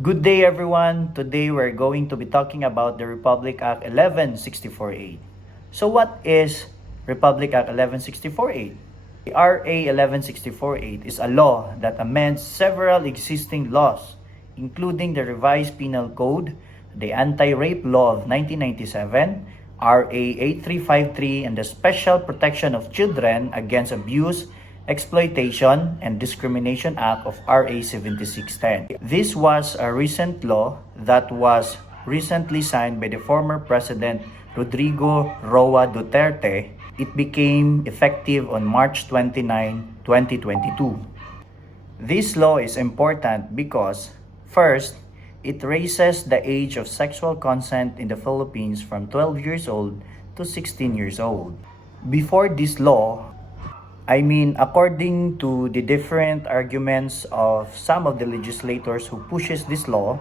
Good day everyone. Today we're going to be talking about the Republic Act 11648. So what is Republic Act 11648? The RA 11648 is a law that amends several existing laws, including the Revised Penal Code, the Anti-Rape Law of 1997, RA 8353, and the Special Protection of Children Against Abuse, Exploitation, and Discrimination Act of RA 7610. This was a recent law that was recently signed by the former President Rodrigo Roa Duterte. It became effective on March 29, 2022. This law is important because, first, it raises the age of sexual consent in the Philippines from 12 years old to 16 years old. Before this law, according to the different arguments of some of the legislators who pushes this law,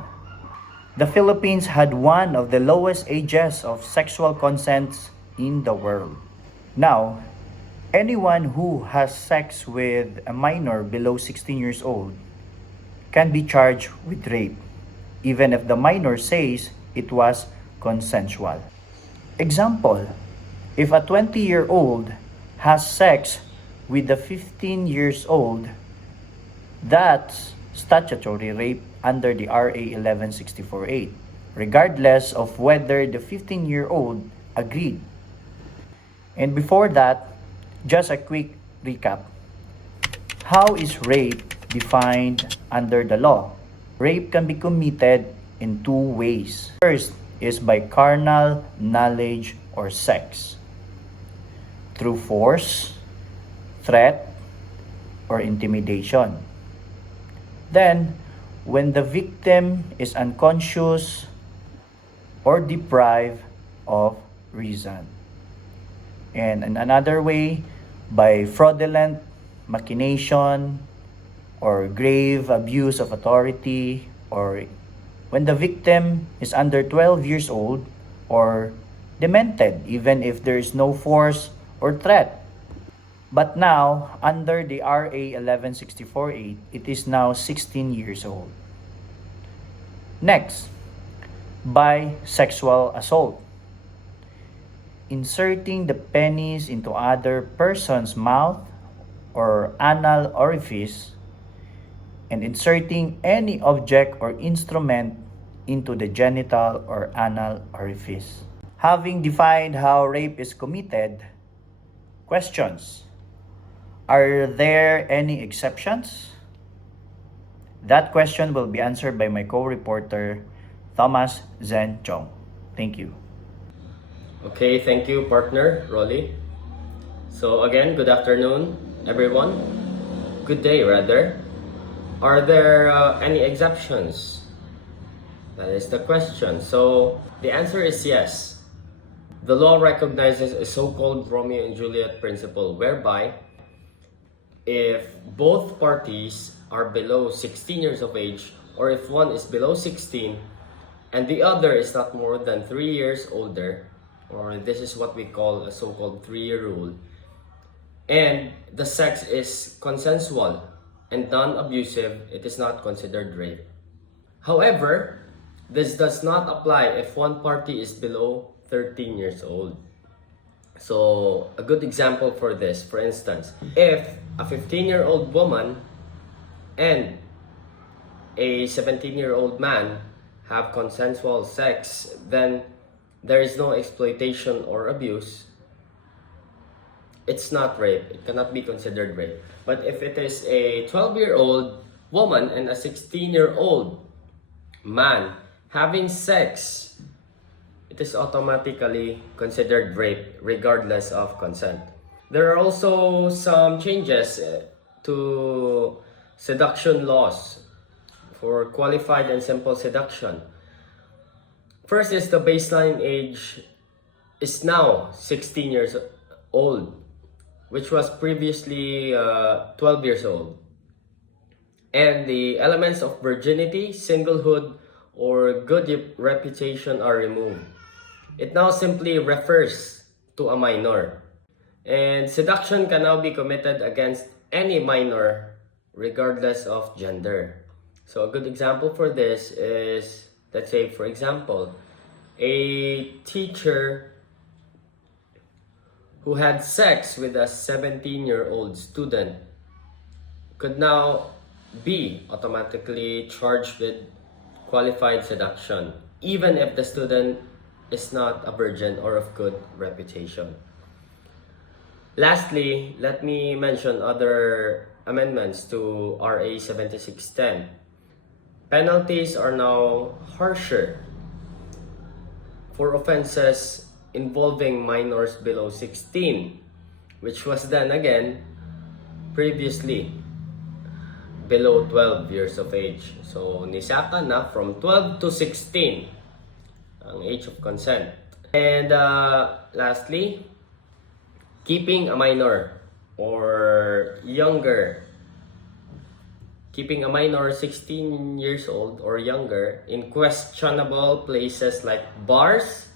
the Philippines had one of the lowest ages of sexual consents in the world. Now, anyone who has sex with a minor below 16 years old can be charged with rape, even if the minor says it was consensual. Example, if a 20-year-old has sex with a 15 years old, that's statutory rape under the RA 11648, regardless of whether the 15-year-old agreed. And before that, just a quick recap. How is rape defined under the law? Rape can be committed in two ways. First is by carnal knowledge or sex, through force, threat, or intimidation. Then, when the victim is unconscious or deprived of reason. And in another way, by fraudulent machination or grave abuse of authority, or when the victim is under 12 years old or demented, even if there is no force or threat. But now, under the RA 11648, it is now 16 years old. Next, by sexual assault. Inserting the penis into other person's mouth or anal orifice, and inserting any object or instrument into the genital or anal orifice. Having defined how rape is committed, questions. Are there any exceptions? That question will be answered by my co-reporter, Thomas Zen Chong. Thank you. Okay, thank you, partner Rolly. So again, good afternoon, everyone. Good day, rather. Are there any exceptions? That is the question. So the answer is yes. The law recognizes a so-called Romeo and Juliet principle, whereby if both parties are below 16 years of age, or if one is below 16 and the other is not more than 3 years older, or this is what we call a so-called 3-year rule, and the sex is consensual and non-abusive, it is not considered rape. However, this does not apply if one party is below 13 years old. So, a good example for this, for instance, if a 15-year-old woman and a 17-year-old man have consensual sex, then there is no exploitation or abuse. It's not rape. It cannot be considered rape. But if it is a 12-year-old woman and a 16-year-old man having sex, it is automatically considered rape regardless of consent. There are also some changes to seduction laws for qualified and simple seduction. First is the baseline age is now 16 years old, which was previously 12 years old. And the elements of virginity, singlehood, or good reputation are removed. It now simply refers to a minor. And seduction can now be committed against any minor regardless of gender. So a good example for this is, let's say for example, a teacher who had sex with a 17-year-old student could now be automatically charged with qualified seduction, even if the student is not a virgin or of good reputation. Lastly, let me mention other amendments to RA 7610. Penalties are now harsher for offenses involving minors below 16, which was then again previously below 12 years of age. So nisaka na from 12 to 16 ang age of consent. And lastly, keeping a minor or younger, keeping a minor 16 years old or younger in questionable places like bars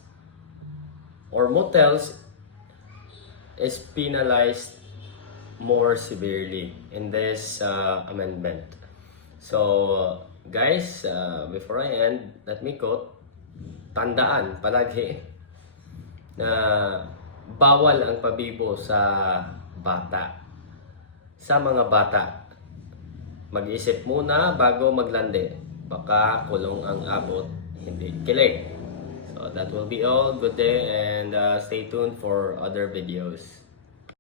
or motels is penalized more severely in this amendment. So guys, before I end, let me quote, tandaan palagi na bawal ang pabibo sa bata. Sa mga bata, mag-isip muna bago maglandi. Baka kulong ang abot, hindi kilig. So that will be all. Good day and stay tuned for other videos.